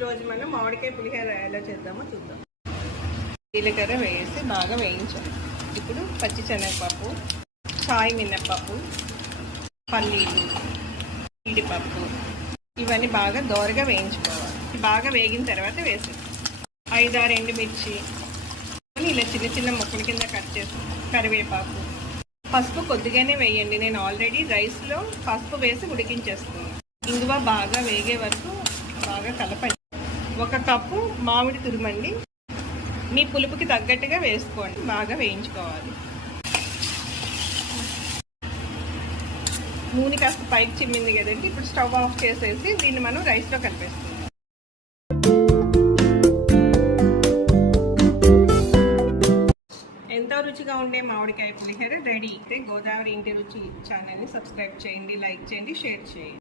ఈరోజు మనం మామిడికాయ పులిహోర ఎలా చేద్దామో చూద్దాం. జీలకర్ర వేసి బాగా వేయించాలి. ఇప్పుడు పచ్చి శనగపప్పు, చాయ్ మినప్పప్పు, పల్లీలు, జీడిపప్పు ఇవన్నీ బాగా దోరగా వేయించుకోవాలి. బాగా వేగిన తర్వాత వేసి 5-6 ఎండుమిర్చి ఇలా చిన్న చిన్న ముక్కల కింద కట్ చేసి, కరివేపాకు, పసుపు కొద్దిగానే వేయండి. నేను ఆల్రెడీ రైస్లో పసుపు వేసి ఉడికించేస్తున్నాను. ఇంగువ బాగా వేగే వరకు బాగా కలపండి. 1 కప్పు మామిడి తురుమండి. మీ పులుపుకి తగ్గట్టుగా వేసుకోండి. బాగా వేయించుకోవాలి. నూనె కాస్త పైకి చిమ్మింది కదండి. ఇప్పుడు స్టవ్ ఆఫ్ చేసేసి దీన్ని మనం రైస్లో కలిపేస్తున్నాం. ఎంతో రుచిగా ఉండే మామిడికాయ పులిహోర రెడీ. గోదావరి ఇంటి రుచి ఛానల్ని సబ్స్క్రైబ్ చేయండి, లైక్ చేయండి, షేర్ చేయండి.